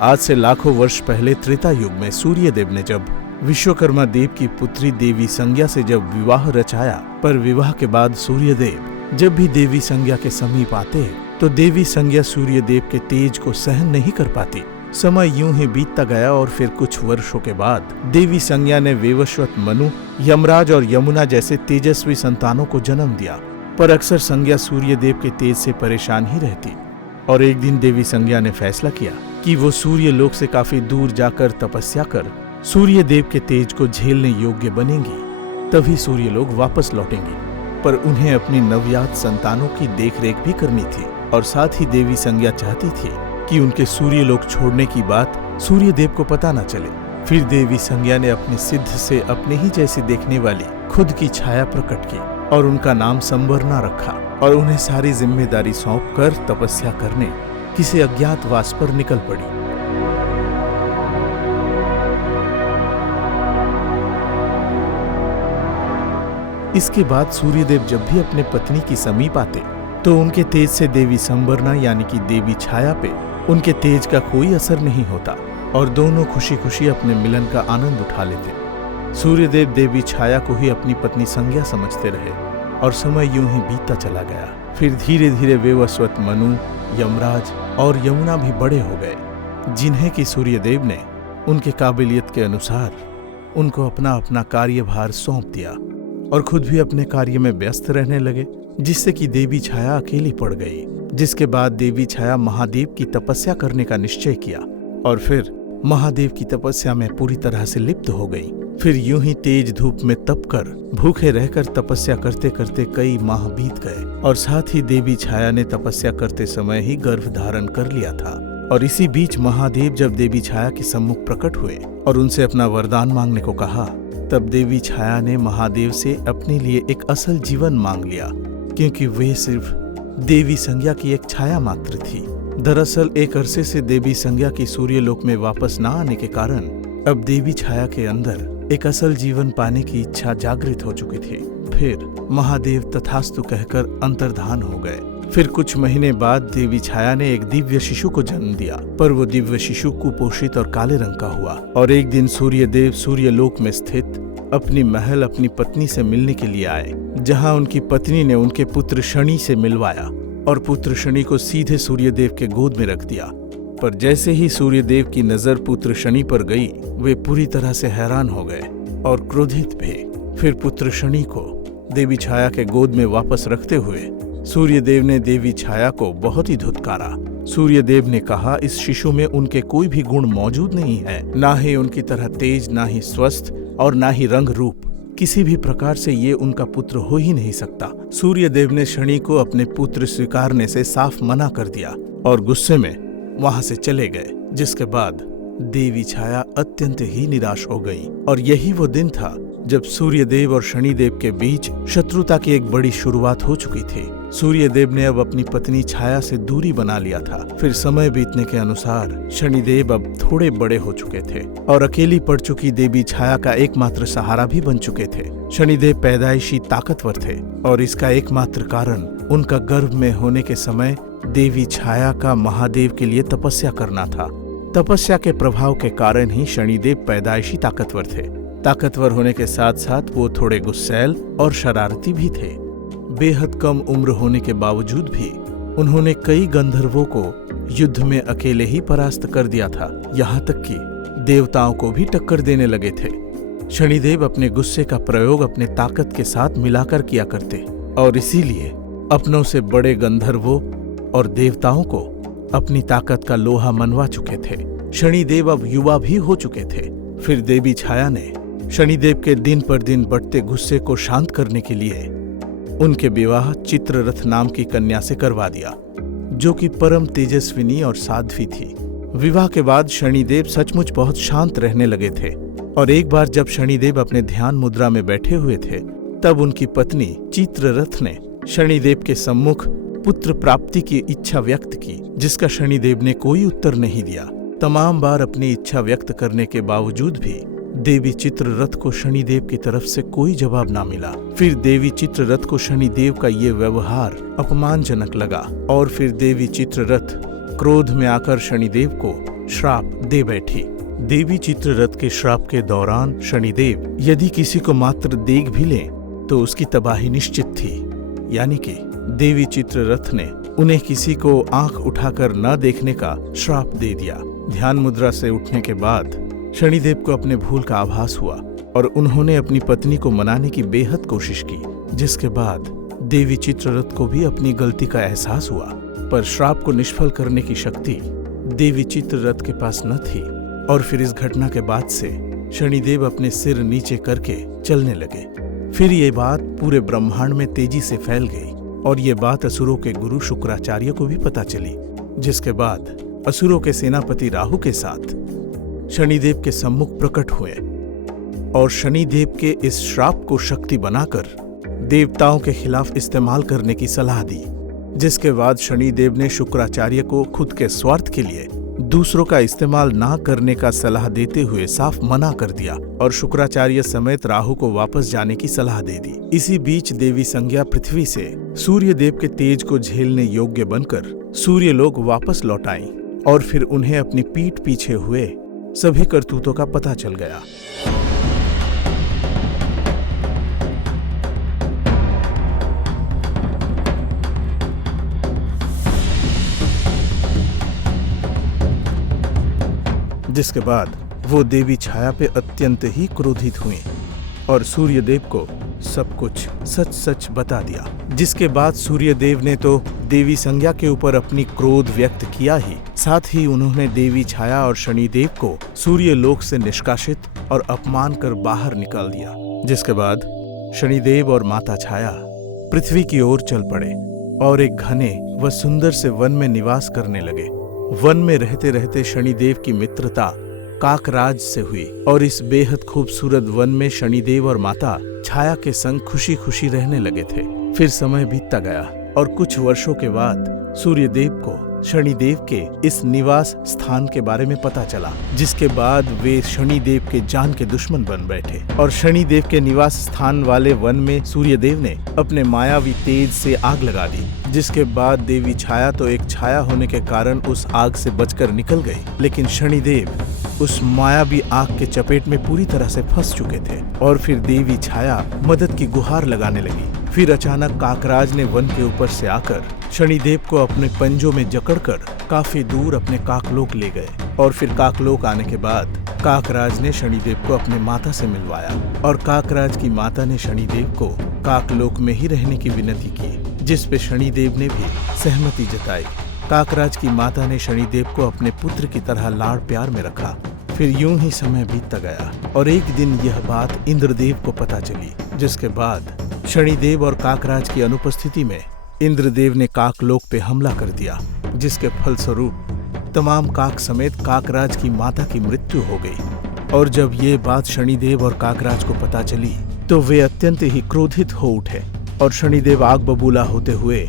आज से लाखों वर्ष पहले त्रेता युग में सूर्यदेव ने जब विश्वकर्मा देव की पुत्री देवी संज्ञा से जब विवाह रचाया, पर विवाह के बाद सूर्यदेव जब भी देवी संज्ञा के समीप आते तो देवी संज्ञा सूर्यदेव के तेज को सहन नहीं कर पाती। समय यूं ही बीतता गया और फिर कुछ वर्षों के बाद देवी संज्ञा ने वेवस्वत मनु, यमराज और यमुना जैसे तेजस्वी संतानों को जन्म दिया। पर अक्सर संज्ञा सूर्यदेव के तेज से परेशान ही रहती और एक दिन देवी संज्ञा ने फैसला किया कि वो सूर्य लोक से काफी दूर जाकर तपस्या कर सूर्यदेव के तेज को झेलने योग्य बनेंगी, तभी सूर्य लोक वापस लौटेंगी। पर उन्हें अपनी नवजात संतानों की देखरेख भी करनी थी और साथ ही देवी संज्ञा चाहती थी कि उनके सूर्य लोक छोड़ने की बात सूर्यदेव को पता न चले। फिर देवी संज्ञा ने अपने सिद्ध से अपने ही जैसी देखने वाली खुद की छाया प्रकट की और उनका नाम संवरना रखा और उन्हें सारी जिम्मेदारी सौंप कर तपस्या करने किसी अज्ञातवास पर निकल पड़ी। इसके बाद सूर्यदेव जब भी अपने पत्नी की समीप आते तो उनके तेज से देवी संवरना यानी कि देवी छाया पे उनके तेज का कोई असर नहीं होता और दोनों खुशी खुशी अपने मिलन का आनंद उठा लेते। सूर्यदेव देवी छाया को ही अपनी पत्नी संज्ञा समझते रहे और समय यूं ही बीतता चला गया। फिर धीरे धीरे वेवस्वत मनु, यमराज और यमुना भी बड़े हो गए, जिन्हें कि सूर्यदेव ने उनके काबिलियत के अनुसार उनको अपना अपना कार्यभार सौंप दिया और खुद भी अपने कार्य में व्यस्त रहने लगे, जिससे कि देवी छाया अकेली पड़ गई। जिसके बाद देवी छाया महादेव की तपस्या करने का निश्चय किया और फिर महादेव की तपस्या में पूरी तरह से लिप्त हो गई। फिर यूं ही तेज धूप में तप कर भूखे रहकर तपस्या करते करते कई माह बीत गए और साथ ही देवी छाया ने तपस्या करते समय ही गर्भ धारण कर लिया था। और इसी बीच महादेव जब देवी छाया के सम्मुख प्रकट हुए और उनसे अपना वरदान मांगने को कहा, तब देवी छाया ने महादेव से अपने लिए एक असल जीवन मांग लिया, क्योंकि वे सिर्फ देवी संज्ञा की एक छाया मात्र थी। दरअसल एक अरसे से देवी संज्ञा की सूर्यलोक में वापस न आने के कारण अब देवी छाया के अंदर एक असल जीवन पाने की इच्छा जागृत हो चुकी थी। फिर महादेव तथास्तु कहकर अंतर्धान हो गए। फिर कुछ महीने बाद देवी छाया ने एक दिव्य शिशु को जन्म दिया, पर वो दिव्य शिशु कुपोषित और काले रंग का हुआ। और एक दिन सूर्यदेव सूर्यलोक में स्थित अपनी महल अपनी पत्नी से मिलने के लिए आए, जहां उनकी पत्नी ने उनके पुत्र शनि से मिलवाया और पुत्र शनि को सीधे सूर्यदेव के गोद में रख दिया। पर जैसे ही सूर्यदेव की नजर पुत्र शनि पर गई, वे पूरी तरह से हैरान हो गए और क्रोधित भी। फिर पुत्र शनि को देवी छाया के गोद में वापस रखते हुए सूर्यदेव ने देवी छाया को बहुत ही धुतकारा। सूर्यदेव ने कहा, इस शिशु में उनके कोई भी गुण मौजूद नहीं है, ना ही उनकी तरह तेज, ना ही स्वस्थ और ना ही रंग रूप। किसी भी प्रकार से ये उनका पुत्र हो ही नहीं सकता। सूर्यदेव ने शनि को अपने पुत्र स्वीकारने से साफ मना कर दिया और गुस्से में वहां से चले गए। जिसके बाद देवी छाया अत्यंत ही निराश हो गई और यही वो दिन था जब सूर्यदेव और शनिदेव के बीच शत्रुता की एक बड़ी शुरुआत हो चुकी थी। सूर्यदेव ने अब अपनी पत्नी छाया से दूरी बना लिया था। फिर समय बीतने के अनुसार शनिदेव अब थोड़े बड़े हो चुके थे और अकेली पड़ चुकी देवी छाया का एकमात्र सहारा भी बन चुके थे। शनिदेव पैदाइशी ताकतवर थे और इसका एकमात्र कारण उनका गर्भ में होने के समय देवी छाया का महादेव के लिए तपस्या करना था। तपस्या के प्रभाव के कारण ही शनिदेव पैदाइशी ताकतवर थे। ताकतवर होने के साथ साथ वो थोड़े गुस्सैल और शरारती भी थे। बेहद कम उम्र होने के बावजूद भी उन्होंने कई गंधर्वों को युद्ध में अकेले ही परास्त कर दिया था, यहाँ तक कि देवताओं को भी टक्कर देने लगे थे। शनिदेव अपने गुस्से का प्रयोग अपने ताकत के साथ मिलाकर किया करते और इसीलिए अपनों से बड़े गंधर्वों और देवताओं को अपनी ताकत का लोहा मनवा चुके थे। शनिदेव अब युवा भी हो चुके थे। फिर देवी छाया ने शनिदेव के दिन पर दिन बढ़ते गुस्से को शांत करने के लिए उनके विवाह चित्ररथ नाम की कन्या से करवा दिया, जो कि परम तेजस्विनी और साध्वी थी। विवाह के बाद शनिदेव सचमुच बहुत शांत रहने लगे थे और एक बार जब शनिदेव अपने ध्यान मुद्रा में बैठे हुए थे, तब उनकी पत्नी चित्ररथ ने शनिदेव के सम्मुख पुत्र प्राप्ति की इच्छा व्यक्त की, जिसका शनिदेव ने कोई उत्तर नहीं दिया। तमाम बार अपनी इच्छा व्यक्त करने के बावजूद भी देवी चित्ररथ को शनिदेव की तरफ से कोई जवाब ना मिला। फिर देवी चित्ररथ को शनिदेव का ये व्यवहार अपमानजनक लगा और फिर देवी चित्ररथ क्रोध में आकर शनिदेव को श्राप दे बैठी। देवी चित्ररथ के श्राप के दौरान शनिदेव यदि किसी को मात्र देख भी लें तो उसकी तबाही निश्चित थी, यानी कि देवी चित्ररथ ने उन्हें किसी को आंख उठाकर न देखने का श्राप दे दिया। ध्यान मुद्रा से उठने के बाद शनिदेव को अपने भूल का आभास हुआ और उन्होंने अपनी पत्नी को मनाने की बेहद कोशिश की, जिसके बाद देवी चित्ररथ को भी अपनी गलती का एहसास हुआ। पर श्राप को निष्फल करने की शक्ति देवी चित्ररथ के पास न थी और फिर इस घटना के बाद से शनिदेव अपने सिर नीचे करके चलने लगे। फिर ये बात पूरे ब्रह्मांड में तेजी से फैल गई और ये बात असुरों के गुरु शुक्राचार्य को भी पता चली, जिसके बाद असुरों के सेनापति राहु के साथ शनिदेव के सम्मुख प्रकट हुए और शनिदेव के इस श्राप को शक्ति बनाकर देवताओं के खिलाफ इस्तेमाल करने की सलाह दी, जिसके बाद शनिदेव ने शुक्राचार्य को खुद के स्वार्थ के लिए दूसरों का इस्तेमाल ना करने का सलाह देते हुए साफ मना कर दिया और शुक्राचार्य समेत राहु को वापस जाने की सलाह दे दी। इसी बीच देवी संज्ञा पृथ्वी से सूर्य देव के तेज को झेलने योग्य बनकर सूर्य लोक वापस लौट आई और फिर उन्हें अपनी पीठ पीछे हुए सभी करतूतों का पता चल गया। जिसके बाद वो देवी छाया पे अत्यंत ही क्रोधित हुई और सूर्यदेव को सब कुछ सच सच बता दिया। जिसके बाद सूर्यदेव ने तो देवी संज्ञा के ऊपर अपनी क्रोध व्यक्त किया ही, साथ ही उन्होंने देवी छाया और शनिदेव को सूर्य लोक से निष्कासित और अपमान कर बाहर निकाल दिया। जिसके बाद शनिदेव और माता छाया पृथ्वी की ओर चल पड़े और एक घने व सुंदर से वन में निवास करने लगे। वन में रहते रहते शनिदेव की मित्रता काकराज से हुई और इस बेहद खूबसूरत वन में शनिदेव और माता छाया के संग खुशी खुशी रहने लगे थे। फिर समय बीतता गया और कुछ वर्षों के बाद सूर्यदेव को शनिदेव के इस निवास स्थान के बारे में पता चला, जिसके बाद वे शनिदेव के जान के दुश्मन बन बैठे और शनिदेव के निवास स्थान वाले वन में सूर्यदेव ने अपने मायावी तेज से आग लगा दी। जिसके बाद देवी छाया तो एक छाया होने के कारण उस आग से बचकर निकल गई, लेकिन शनिदेव उस मायावी आग के चपेट में पूरी तरह से फंस चुके थे और फिर देवी छाया मदद की गुहार लगाने लगी। फिर अचानक काकराज ने वन के ऊपर से आकर शनिदेव को अपने पंजों में जकड़कर काफी दूर अपने काकलोक ले गए और फिर काकलोक आने के बाद काकराज ने शनिदेव को अपने माता से मिलवाया और काकराज की माता ने शनिदेव को काकलोक में ही रहने की विनती की, जिस पे शनिदेव ने भी सहमति जताई। काकराज की माता ने शनिदेव को अपने पुत्र की तरह लाड़ प्यार में रखा। फिर यूं ही समय बीतता गया और एक दिन यह बात इंद्रदेव को पता चली, जिसके बाद शनिदेव और काकराज की अनुपस्थिति में इंद्रदेव ने काकलोक पे हमला कर दिया, जिसके फलस्वरूप तमाम काक समेत काकराज की माता की मृत्यु हो गई। और जब ये बात शनिदेव और काकराज को पता चली तो वे अत्यंत ही क्रोधित हो उठे और शनिदेव आग बबूला होते हुए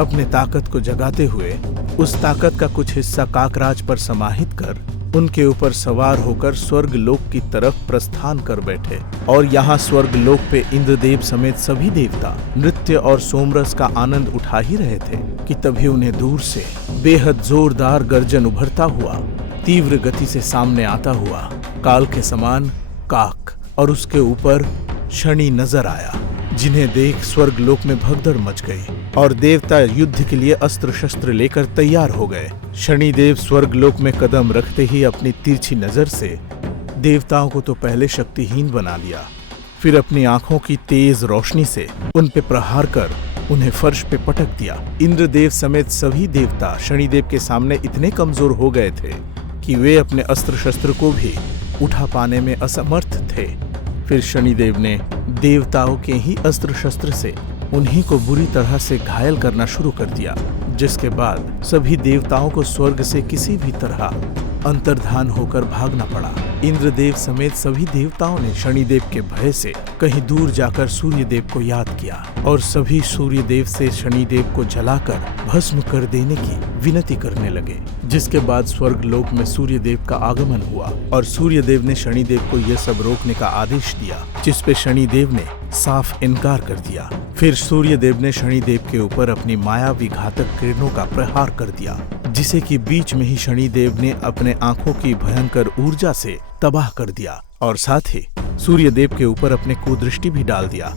अपने ताकत को जगाते हुए उस ताकत का कुछ हिस्सा काकराज पर समाहित कर उनके ऊपर सवार होकर स्वर्ग लोक की तरफ प्रस्थान कर बैठे। और यहाँ स्वर्ग लोक पे इंद्रदेव समेत सभी देवता नृत्य और सोमरस का आनंद उठा ही रहे थे कि तभी उन्हें दूर से बेहद जोरदार गर्जन उभरता हुआ तीव्र गति से सामने आता हुआ काल के समान काक और उसके ऊपर शनि नजर आया, जिन्हें देख स्वर्ग लोक में भगदड़ मच गई और देवता युद्ध के लिए अस्त्र शस्त्र लेकर तैयार हो गए। शनिदेव स्वर्ग लोक में कदम रखते ही अपनी तिरछी नजर से देवताओं को तो पहले शक्तिहीन बना दिया, फिर अपनी आंखों की तेज रोशनी से उन पे प्रहार कर उन्हें फर्श पे पटक दिया। इंद्रदेव समेत सभी देवता शनिदेव के सामने इतने कमजोर हो गए थे कि वे अपने अस्त्र शस्त्र को भी उठा पाने में असमर्थ थे। फिर शनिदेव ने देवताओं के ही अस्त्र शस्त्र से उन्हीं को बुरी तरह से घायल करना शुरू कर दिया, जिसके बाद सभी देवताओं को स्वर्ग से किसी भी तरह अंतर्धान होकर भागना पड़ा। इंद्रदेव समेत सभी देवताओं ने शनिदेव के भय से कहीं दूर जाकर सूर्यदेव को याद किया और सभी सूर्यदेव से शनिदेव को जलाकर भस्म कर देने की विनती करने लगे। जिसके बाद स्वर्ग लोक में सूर्यदेव का आगमन हुआ और सूर्यदेव ने शनिदेव को यह सब रोकने का आदेश दिया, जिस पे शनिदेव ने साफ इनकार कर दिया। फिर सूर्यदेव ने शनिदेव के ऊपर अपनी मायावी घातक किरणों का प्रहार कर दिया, जिसे कि बीच में ही शनिदेव ने अपने आंखों की भयंकर ऊर्जा से तबाह कर दिया और साथ ही सूर्यदेव के ऊपर अपने कुदृष्टि भी डाल दिया,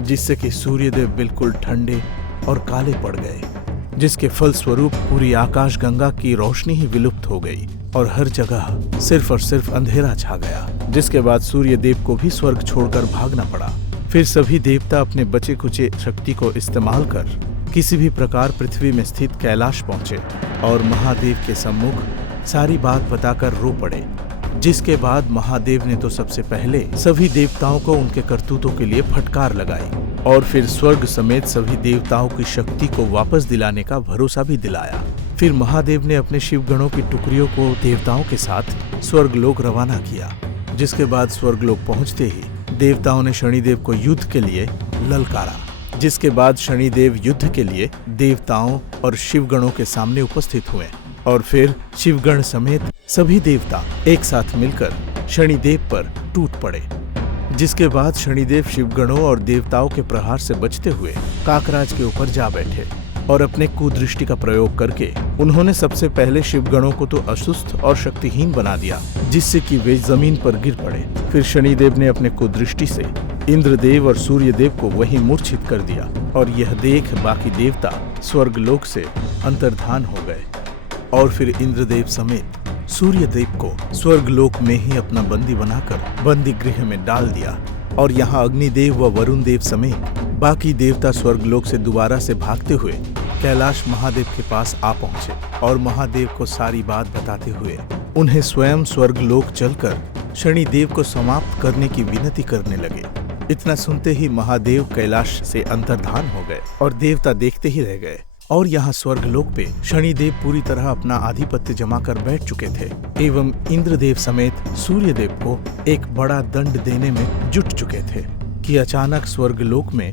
जिससे कि सूर्यदेव बिल्कुल ठंडे और काले पड़ गए, जिसके फलस्वरूप पूरी आकाशगंगा की रोशनी ही विलुप्त हो गई और हर जगह सिर्फ और सिर्फ अंधेरा छा गया। जिसके बाद सूर्यदेव को भी स्वर्ग छोड़कर भागना पड़ा। फिर सभी देवता अपने बचे कुचे शक्ति को इस्तेमाल कर किसी भी प्रकार पृथ्वी में स्थित कैलाश पहुंचे और महादेव के सम्मुख सारी बात बताकर रो पड़े। जिसके बाद महादेव ने तो सबसे पहले सभी देवताओं को उनके करतूतों के लिए फटकार लगाई और फिर स्वर्ग समेत सभी देवताओं की शक्ति को वापस दिलाने का भरोसा भी दिलाया। फिर महादेव ने अपने शिवगणों की टुकड़ियों को देवताओं के साथ स्वर्गलोक रवाना किया। जिसके बाद स्वर्गलोक पहुंचते ही देवताओं ने शनिदेव को युद्ध के लिए ललकारा। जिसके बाद शनिदेव युद्ध के लिए देवताओं और शिवगणों के सामने उपस्थित हुए और फिर शिवगण समेत सभी देवता एक साथ मिलकर शनिदेव पर टूट पड़े। जिसके बाद शनिदेव शिवगणों और देवताओं के प्रहार से बचते हुए काकराज के ऊपर जा बैठे और अपने कुदृष्टि का प्रयोग करके उन्होंने सबसे पहले शिवगणों को तो असुस्थ और शक्तिहीन बना दिया, जिससे कि वे जमीन पर गिर पड़े। फिर शनिदेव ने अपने कुदृष्टि से इंद्रदेव और सूर्यदेव को वहीं मूर्छित कर दिया और यह देख बाकी देवता स्वर्गलोक से अंतर्धान हो गए और फिर इंद्रदेव समेत सूर्यदेव को स्वर्गलोक में ही अपना बंदी बनाकर बंदी गृह में डाल दिया और यहाँ अग्निदेव व वरुण देव समेत बाकी देवता स्वर्गलोक से दोबारा से भागते हुए कैलाश महादेव के पास आ पहुंचे और महादेव को सारी बात बताते हुए उन्हें स्वयं स्वर्गलोक चलकर शनिदेव को समाप्त करने की विनती करने लगे। इतना सुनते ही महादेव कैलाश से अंतर्धान हो गए और देवता देखते ही रह गए और यहाँ स्वर्गलोक पे शनिदेव पूरी तरह अपना आधिपत्य जमा कर बैठ चुके थे एवं इंद्रदेव समेत सूर्यदेव को एक बड़ा दंड देने में जुट चुके थे कि अचानक स्वर्गलोक में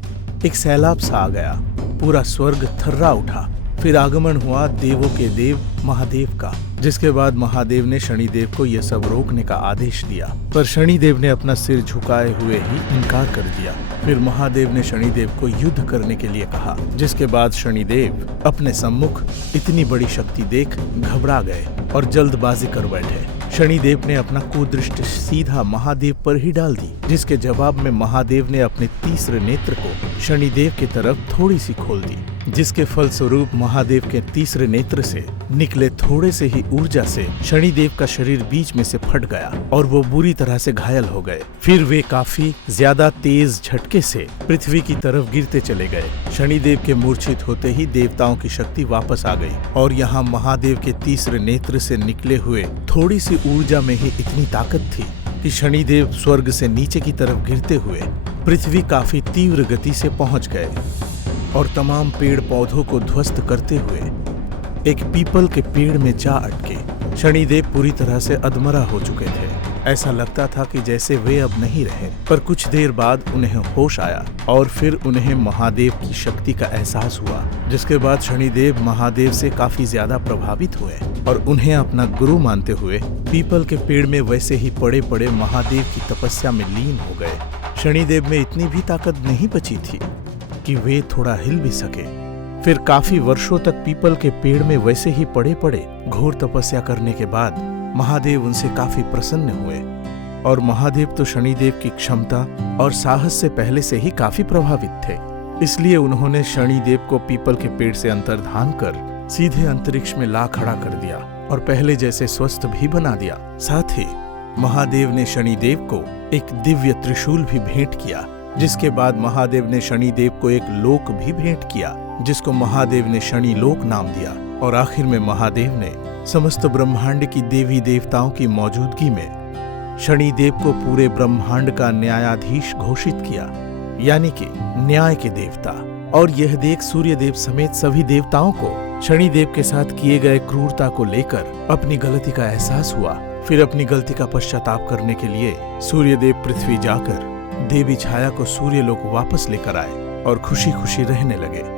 एक सैलाब सा आ गया। पूरा स्वर्ग थर्रा उठा। फिर आगमन हुआ देवों के देव महादेव का। जिसके बाद महादेव ने शनिदेव को यह सब रोकने का आदेश दिया, पर शनिदेव ने अपना सिर झुकाए हुए ही इनकार कर दिया। फिर महादेव ने शनिदेव को युद्ध करने के लिए कहा। जिसके बाद शनिदेव अपने सम्मुख इतनी बड़ी शक्ति देख घबरा गए और जल्दबाजी कर बैठे। शनिदेव ने अपना कुदृष्टि सीधा महादेव पर ही डाल दी, जिसके जवाब में महादेव ने अपने तीसरे नेत्र को शनिदेव की तरफ थोड़ी सी खोल दी, जिसके फलस्वरूप महादेव के तीसरे नेत्र से निकले थोड़े से ही ऊर्जा से शनिदेव का शरीर बीच में से फट गया और वो बुरी तरह से घायल हो गए। फिर वे काफी ज्यादा तेज झटके से पृथ्वी की तरफ गिरते चले गए। शनिदेव के मूर्छित होते ही देवताओं की शक्ति वापस आ गई और यहाँ महादेव के तीसरे नेत्र से निकले हुए थोड़ी सी ऊर्जा में ही इतनी ताकत थी कि शनिदेव स्वर्ग से नीचे की तरफ गिरते हुए पृथ्वी काफी तीव्र गति से पहुंच गए और तमाम पेड़ पौधों को ध्वस्त करते हुए एक पीपल के पेड़ में जा अटके। शनिदेव पूरी तरह से अधमरा हो चुके थे। ऐसा लगता था कि जैसे वे अब नहीं रहे, पर कुछ देर बाद उन्हें होश आया और फिर उन्हें महादेव की शक्ति का एहसास हुआ। जिसके बाद शनिदेव महादेव से काफी ज्यादा प्रभावित हुए और उन्हें अपना गुरु मानते हुए पीपल के पेड़ में वैसे ही पड़े पड़े महादेव की तपस्या में लीन हो गए। शनिदेव में इतनी भी ताकत नहीं बची थी कि वे थोड़ा हिल भी सके। फिर काफी वर्षों तक पीपल के पेड़ में वैसे ही पड़े पड़े घोर तपस्या करने के बाद महादेव उनसे काफी प्रसन्न हुए और महादेव तो शनिदेव की क्षमता और साहस से पहले से ही काफी प्रभावित थे। इसलिए उन्होंने शनिदेव को पीपल के पेड़ से अंतर्धान कर सीधे अंतरिक्ष में ला खड़ा कर दिया और पहले जैसे स्वस्थ भी बना दिया। साथ ही महादेव ने शनिदेव को एक दिव्य त्रिशूल भी भेंट किया, जिसके बाद महादेव ने शनिदेव को एक लोक भी भेंट किया, जिसको महादेव ने शनि लोक नाम दिया। और आखिर में महादेव ने समस्त ब्रह्मांड की देवी देवताओं की मौजूदगी में शनिदेव को पूरे ब्रह्मांड का न्यायाधीश घोषित किया, यानी कि न्याय के देवता। और यह देख सूर्यदेव समेत सभी देवताओं को शनिदेव के साथ किए गए क्रूरता को लेकर अपनी गलती का एहसास हुआ। फिर अपनी गलती का पश्चाताप करने के लिए सूर्यदेव पृथ्वी जाकर देवी छाया को सूर्यलोक वापस लेकर आए और खुशी खुशी रहने लगे।